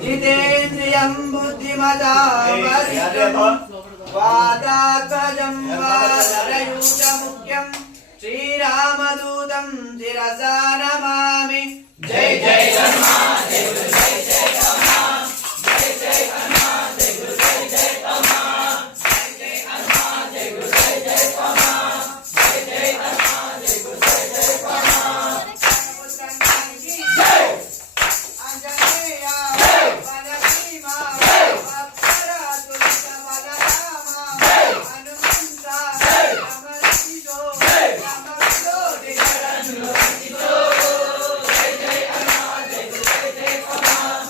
जितेन्द्रियं बुद्धिमतां वरिष्ठं वातात्मजं वानरयूथमुख्यं श्रीरामदूतं शिरसा नमामि। जय जय हनुमान जय गुरु जय जय हनुमान जय जय हनुमान जय गुरु जय जय हनुमान जय जय हनुमान जय गुरु जय जय हनुमान जय जय हनुमान जय गुरु जय जय हनुमान जय आंजनेय वनसीमा वक्त्रतुल्य बलराम हनुमंत नमस्तितो नमस्तो दिगरन्नो जय जय हनुमान जय गुरु जय जय हनुमान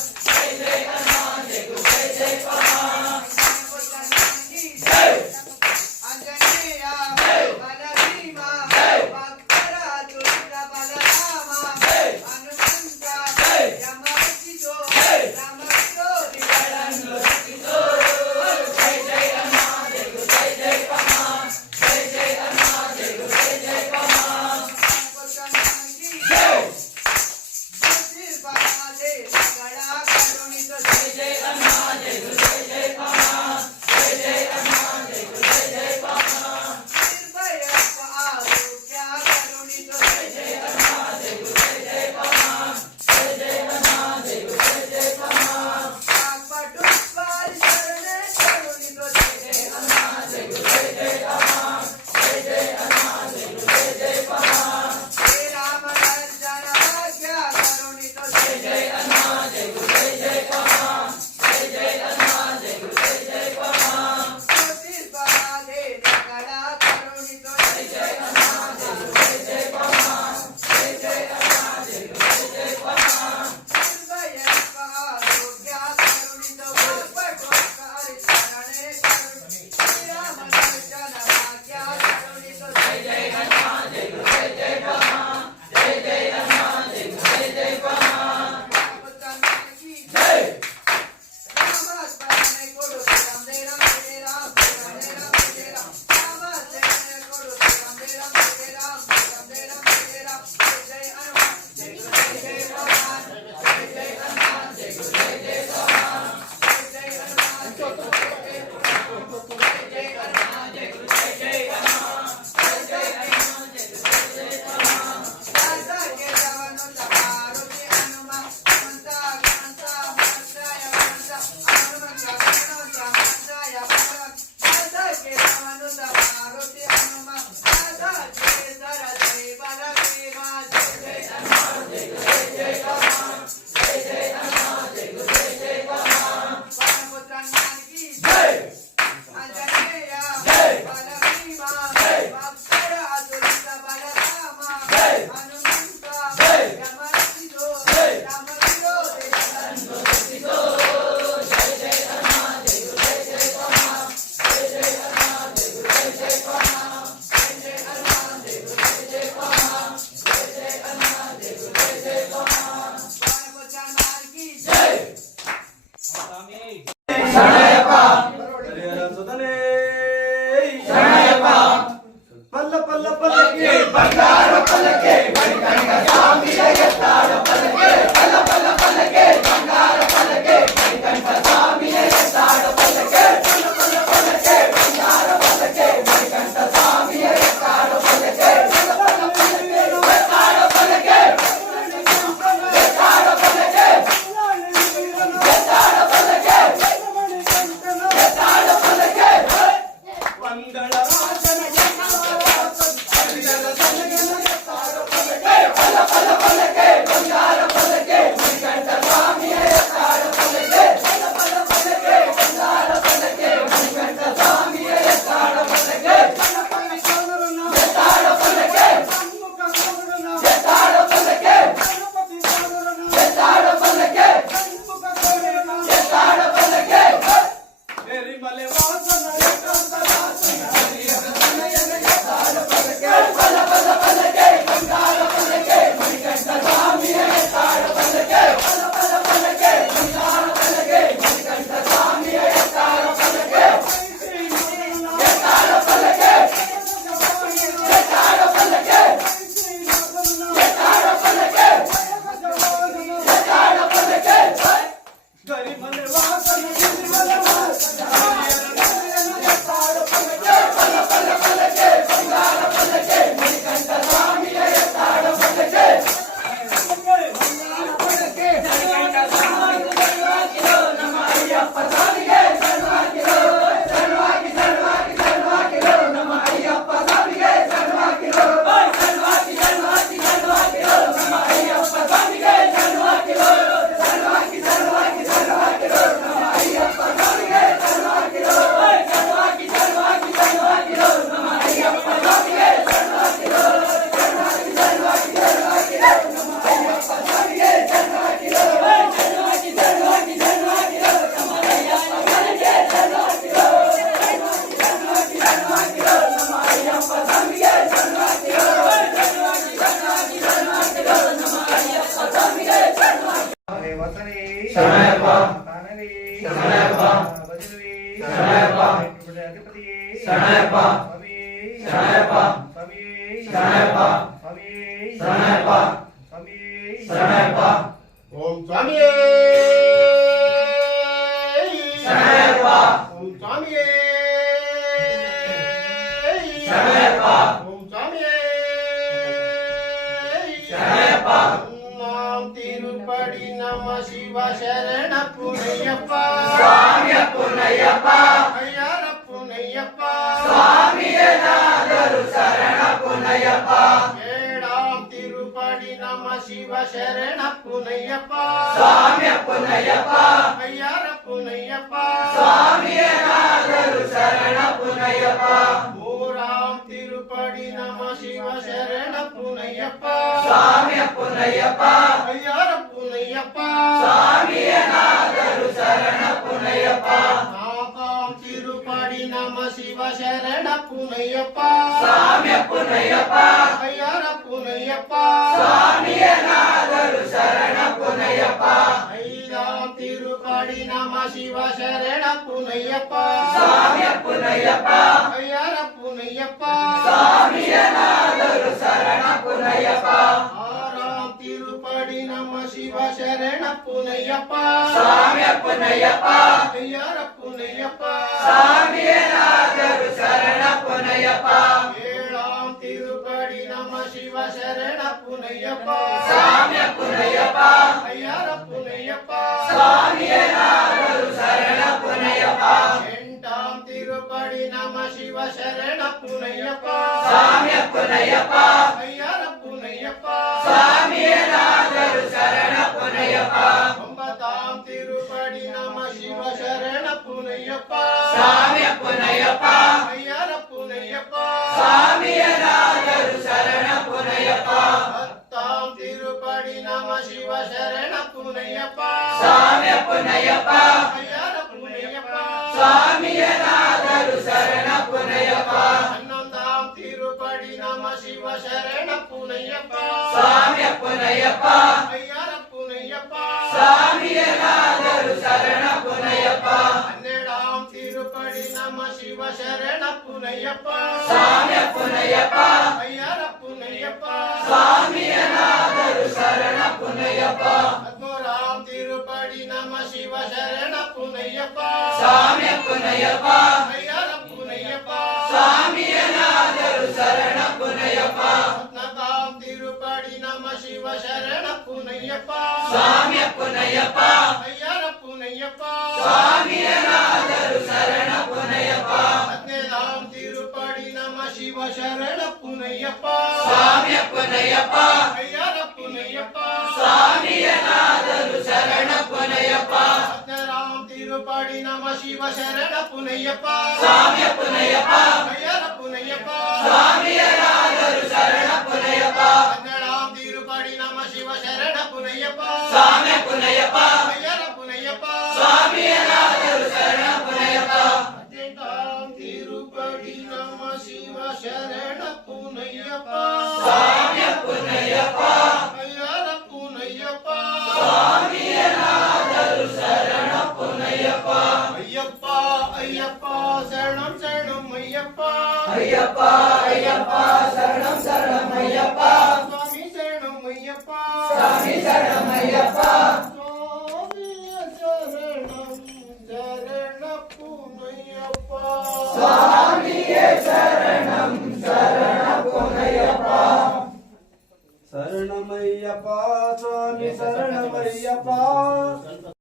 శరణయ్యప్ప శరణయ్యప్ప శరణయ్యప్ప శరణయ్యప్ప శరణయ్యప్ప ఓం స్వామి శరణయ్యప్ప ఓం స్వామి శరణయ్యప్ప ఓం స్వామి శరణయ్యప్ప నాం తిరుపడి నమ శివ శరణపునయ్యప్ప స్వామి పునయ్యప్ప అయ్యరపునయ్యప్ప స్వామియే నాదరు శరణ పునయ్యప్ప ఏడాం తిరుపడి నమ శివ శరణపునయ్యప్ప స్వామి పునయ్యప్ప అయ్యరపునయ్యప్ప స్వామియే నాదరు శరణ పునయ్యప్ప ఓరాం తిరుపడి నమ శివ శరణపునయ్యప్ప స్వామి పునయ్యప్ప అయ్యరపునయ్యప్ప స్వామియే నాదరు శరణ పునయ్యప్ప నాకాం తిరుపడి నమ శివ శరణపునయ్యప్ప స్వామి పునయ్యప్ప అయ్యరపునయ్యప్ప స్వామియే నాదరు శరణ పునయ్యప్ప ఐదాం తిరుపడి నమ శివ శరణపునయ్యప్ప స్వామి పునయ్యప్ప అయ్యరపునయ్యప్ప స్వామియే నాదరు శరణ పునయ్యప్ప ఆరాం తిరుపడి నమ శివ శరణపునయ్యప్ప స్వామి పునయ్యప్ప అయ్యరపునయ్యప్ప స్వామియే నాదరు శరణ పునయ్యప్ప ఏడాం తిరుపడి నమ శివ శరణపునయ్యప్ప స్వామి పునయ్యప్ప అయ్యరపునయ్యప్ప స్వామియే నాదరు శరణ పునయ్యప్ప ఎంటాం తిరుపడి నమ శివ శరణపునయ్యప్ప స్వామి పునయ్యప్ప అయ్యరపునయ్యప్ప స్వామియే నాదరు శరణ పునయ్యప్ప ఒంబతాం తిరుపడి నమ శివ శరణపునయ్యప్ప స్వామి పునయ్యప్ప అయ్యరపునయ్యప్ప స్వామియే నాదరు శరణ పునయ్యప్ప పత్తాం తిరుపడి నమ శివ శరణపునయ్యప్ప స్వామి పునయ్యప్ప అయ్యరపునయ్యప్ప స్వామియే నాదరు శరణ పునయ్యప్ప పన్నొందాం తిరుపడి నమ శివ శరణపునయ్యప్ప స్వామి పునయ్యప్ప అయ్యరపునయ్యప్ప స్వామియే నాదరు శరణ పునయ్యప్ప పన్నెడాం తిరుపడి నమ శివ శరణపునయ్యప్ప స్వామి పునయ్యప్ప అయ్యరపునయ్యప్ప స్వామియే నాదరు శరణ పునయ్యప్ప పద్మరాం తిరుపడి నమ శివ శరణపునయ్యప్ప స్వామి పునయ్యప్ప అయ్యరపునయ్యప్ప స్వామియే నాదరు శరణ పునయ్యప్ప పద్మకాం తిరుపడి నమ శివ శరణపునయ్యప్ప స్వామి పునయ్యప్ప అయ్యరపునయ్యప్ప స్వామియే నాదరు శరణ పునయ్యప్ప పద్మేదాం తిరుపడి నమ శివ శరణపునయ్యప్ప స్వామి పునయ్యప్ప అయ్యరపునయ్యప్ప స్వామియే నాదరు శరణ పునయ్యప్ప పద్మరాం తిరుపడి నమ శివ శరణపునయ్యప్ప స్వామి పునయ్యప్ప అయ్యరపునయ్యప్ప స్వామియే నాదరు శరణ పునయ్యప్ప పద్మరాం తిరుపడి నమ శివ శరణపునయ్యప్ప స్వామి పునయ్యప్ప అయ్యరపునయ్యప్ప స్వామియే నాదరు శరణ పునయ్యప్ప పద్మేదాం తిరుపడి నమ శివ శరణపునయ్యప్ప స్వామి పునయ్యప్ప అయ్యరపునయ్యప్ప స్వామియే నాదరు శరణ పునయ్యప్ప అయ్యప్ప అయ్యప్ప శరణం శరణం అయ్యప్ప అయ్యప్ప అయ్యప్ప శరణం శరణం అయ్యప్ప స్వామి శరణం అయ్యప్ప స్వామి శరణం అయ్యప్ప స్వామి శరణం శరణపునయ్యప్ప స్వామియే శరణం శరణ పునయ్యప్ప శరణమయ్యప్ప స్వామి శరణమయ్యప్ప